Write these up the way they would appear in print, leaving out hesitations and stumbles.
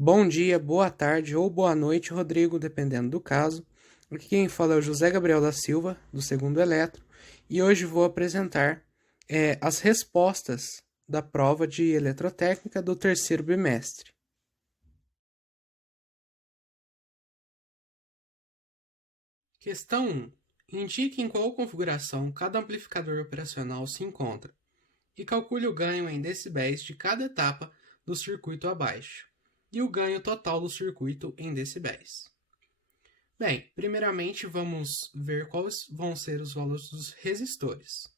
Bom dia, boa tarde ou boa noite, Rodrigo, dependendo do caso. Aqui quem fala é o José Gabriel da Silva, do segundo Eletro, e hoje vou apresentar as respostas da prova de eletrotécnica do terceiro bimestre. Questão 1. Indique em qual configuração cada amplificador operacional se encontra e calcule o ganho em decibéis de cada etapa do circuito abaixo e o ganho total do circuito em decibéis. Bem, primeiramente vamos ver quais vão ser os valores dos resistores.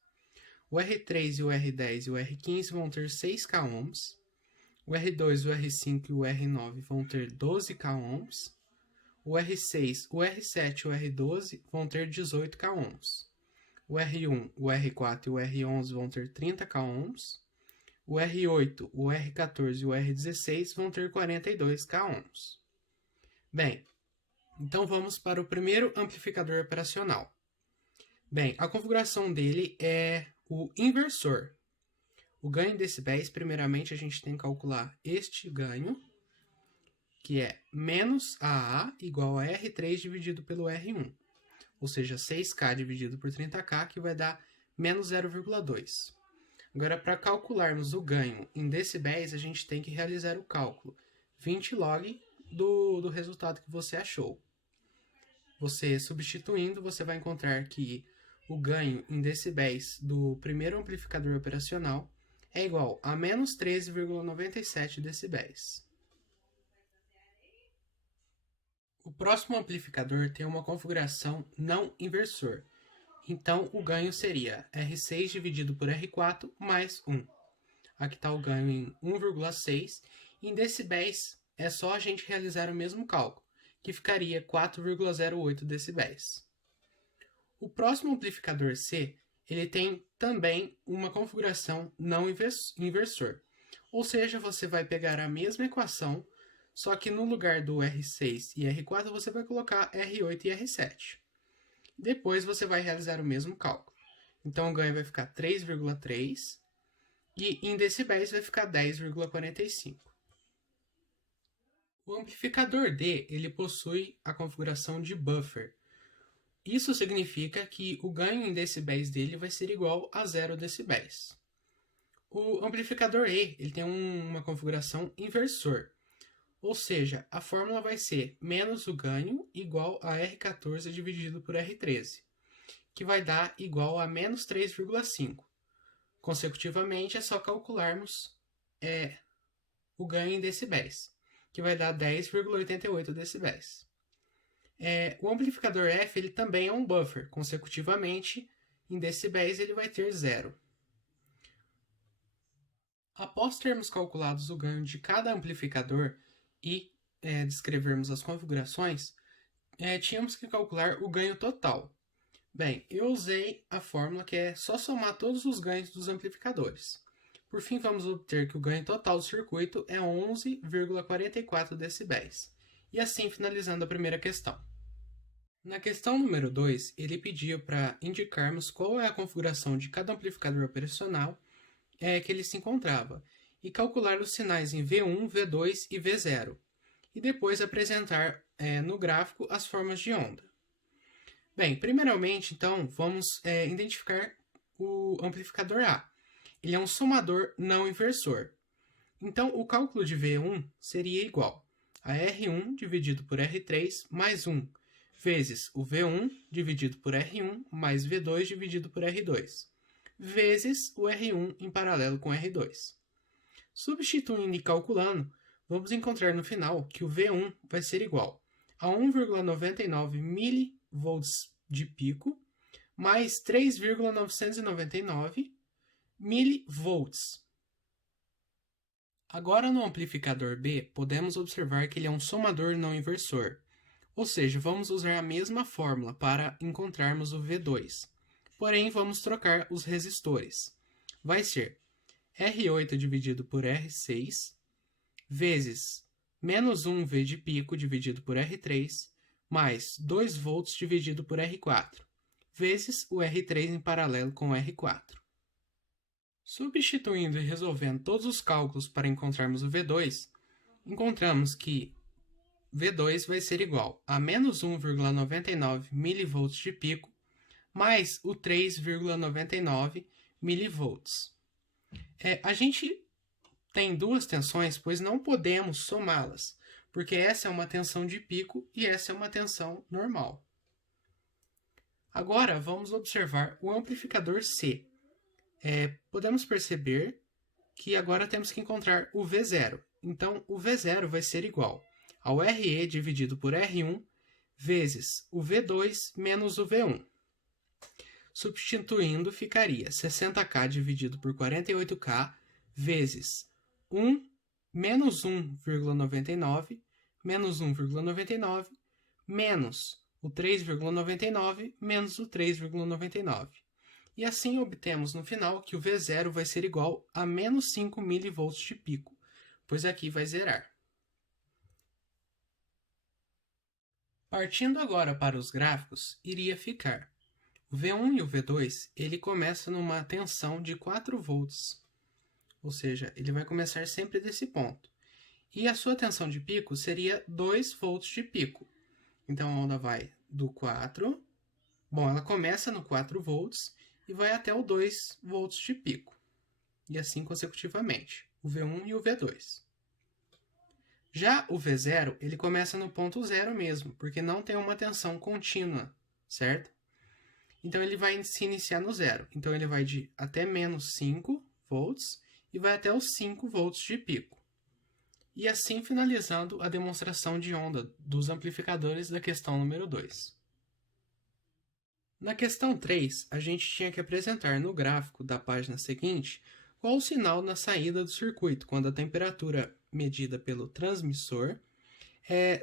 O R3 e o R10 e o R15 vão ter 6k ohms. O R2, o R5 e o R9 vão ter 12k ohms. O R6, o R7 e o R12 vão ter 18k ohms. O R1, o R4 e o R11 vão ter 30k ohms. O R8, o R14 e o R16 vão ter 42k ohms. Bem, então vamos para o primeiro amplificador operacional. Bem, a configuração dele é o inversor. O ganho em decibéis, primeiramente a gente tem que calcular este ganho, que é menos AA igual a R3 dividido pelo R1. Ou seja, 6K dividido por 30K, que vai dar menos 0,2. Agora, para calcularmos o ganho em decibéis, a gente tem que realizar o cálculo 20 log do resultado que você achou. Você substituindo, você vai encontrar que o ganho em decibéis do primeiro amplificador operacional é igual a menos 13,97 decibéis. O próximo amplificador tem uma configuração não inversor. Então, o ganho seria R6 dividido por R4 mais 1. Aqui está o ganho em 1,6. Em decibéis, é só a gente realizar o mesmo cálculo, que ficaria 4,08 decibéis. O próximo amplificador C, ele tem também uma configuração não inversor. Ou seja, você vai pegar a mesma equação, só que no lugar do R6 e R4 você vai colocar R8 e R7. Depois você vai realizar o mesmo cálculo. Então o ganho vai ficar 3,3 e em decibéis vai ficar 10,45. O amplificador D ele possui a configuração de buffer. Isso significa que o ganho em decibéis dele vai ser igual a 0 decibéis. O amplificador E ele tem uma configuração inversor. Ou seja, a fórmula vai ser menos o ganho igual a R14 dividido por R13, que vai dar igual a menos 3,5. Consecutivamente, é só calcularmos o ganho em decibéis, que vai dar 10,88 decibéis. O amplificador F ele também é um buffer. Consecutivamente, em decibéis, ele vai ter 0. Após termos calculados o ganho de cada amplificador e descrevermos as configurações, tínhamos que calcular o ganho total. Bem, eu usei a fórmula que é só somar todos os ganhos dos amplificadores. Por fim, vamos obter que o ganho total do circuito é 11,44 decibéis. E assim finalizando a primeira questão. Na questão número 2, ele pediu para indicarmos qual é a configuração de cada amplificador operacional que ele se encontrava e calcular os sinais em V1, V2 e V0, e depois apresentar no gráfico as formas de onda. Bem, primeiramente, então, vamos identificar o amplificador A. Ele é um somador não inversor. Então, o cálculo de V1 seria igual a R1 dividido por R3 mais 1, vezes o V1 dividido por R1 mais V2 dividido por R2, vezes o R1 em paralelo com R2. Substituindo e calculando, vamos encontrar no final que o V1 vai ser igual a 1,99 mV de pico mais 3,999 mV. Agora no amplificador B, podemos observar que ele é um somador não inversor, ou seja, vamos usar a mesma fórmula para encontrarmos o V2, porém vamos trocar os resistores. Vai ser R8 dividido por R6, vezes menos 1V de pico dividido por R3, mais 2 volts dividido por R4, vezes o R3 em paralelo com o R4. Substituindo e resolvendo todos os cálculos para encontrarmos o V2, encontramos que V2 vai ser igual a menos 1,99 mV de pico mais o 3,99 mV. A gente tem duas tensões, pois não podemos somá-las, porque essa é uma tensão de pico e essa é uma tensão normal. Agora, vamos observar o amplificador C. Podemos perceber que agora temos que encontrar o V0. Então, o V0 vai ser igual ao RE dividido por R1 vezes o V2 menos o V1. Substituindo, ficaria 60K dividido por 48K vezes 1 menos 1,99 menos 1,99 menos o 3,99 menos o 3,99. E assim obtemos no final que o V0 vai ser igual a menos 5 mV de pico, pois aqui vai zerar. Partindo agora para os gráficos, iria ficar o V1 e o V2, ele começa numa tensão de 4 volts, ou seja, ele vai começar sempre desse ponto. E a sua tensão de pico seria 2 volts de pico. Então a onda vai do 4, ela começa no 4 volts e vai até o 2 volts de pico. E assim consecutivamente, o V1 e o V2. Já o V0, ele começa no ponto zero mesmo, porque não tem uma tensão contínua, certo? Então ele vai se iniciar no zero. Então ele vai de até menos 5 volts e vai até os 5 volts de pico. E assim finalizando a demonstração de onda dos amplificadores da questão número 2. Na questão 3, a gente tinha que apresentar no gráfico da página seguinte qual o sinal na saída do circuito, quando a temperatura medida pelo transmissor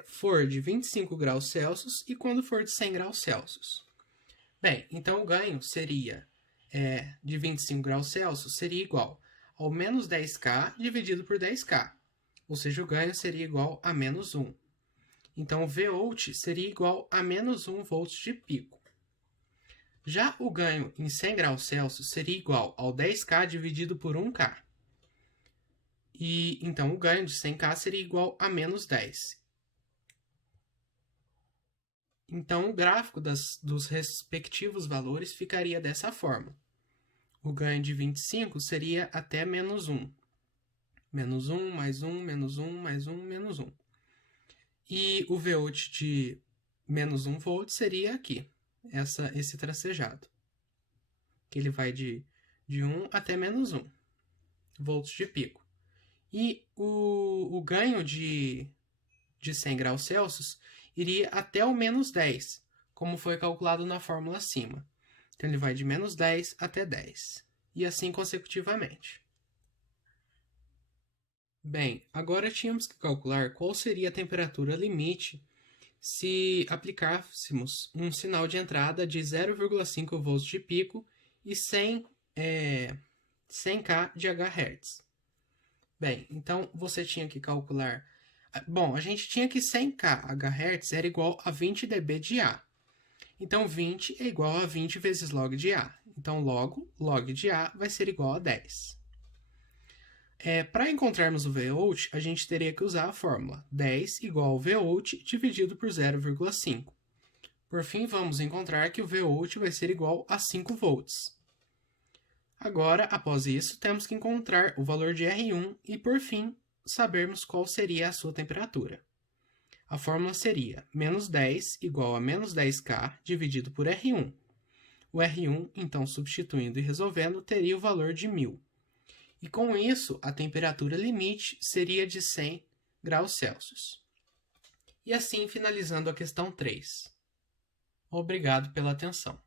for de 25 graus Celsius e quando for de 100 graus Celsius. Bem, então o ganho seria de 25 graus Celsius seria igual ao menos 10K dividido por 10K. Ou seja, o ganho seria igual a menos 1. Então, o Vout seria igual a menos 1 volts de pico. Já o ganho em 100 graus Celsius seria igual ao 10K dividido por 1K. E, então, o ganho de 100K seria igual a menos 10. Então, o gráfico dos respectivos valores ficaria dessa forma. O ganho de 25 seria até menos 1. Menos 1, mais 1, menos 1, mais 1, menos 1. E o Vout de menos 1 volt seria aqui, esse tracejado. Que ele vai de 1 até menos 1 volts de pico. E o ganho de 100 graus Celsius iria até o menos 10, como foi calculado na fórmula acima. Então, ele vai de menos 10 até 10. E assim consecutivamente. Bem, agora tínhamos que calcular qual seria a temperatura limite se aplicássemos um sinal de entrada de 0,5 volts de pico e 100K de Hz. Bem, então você tinha que calcular... a gente tinha que 100K Hz era igual a 20 dB de A. Então, 20 é igual a 20 vezes log de A. Então, log de A vai ser igual a 10. Para encontrarmos o Vout, a gente teria que usar a fórmula 10 igual ao Vout dividido por 0,5. Por fim, vamos encontrar que o Vout vai ser igual a 5 volts. Agora, após isso, temos que encontrar o valor de R1 e, por fim, sabermos qual seria a sua temperatura. A fórmula seria menos 10 igual a menos 10K dividido por R1. O R1, então, substituindo e resolvendo, teria o valor de 1000. E com isso, a temperatura limite seria de 100 graus Celsius. E assim finalizando a questão 3. Obrigado pela atenção.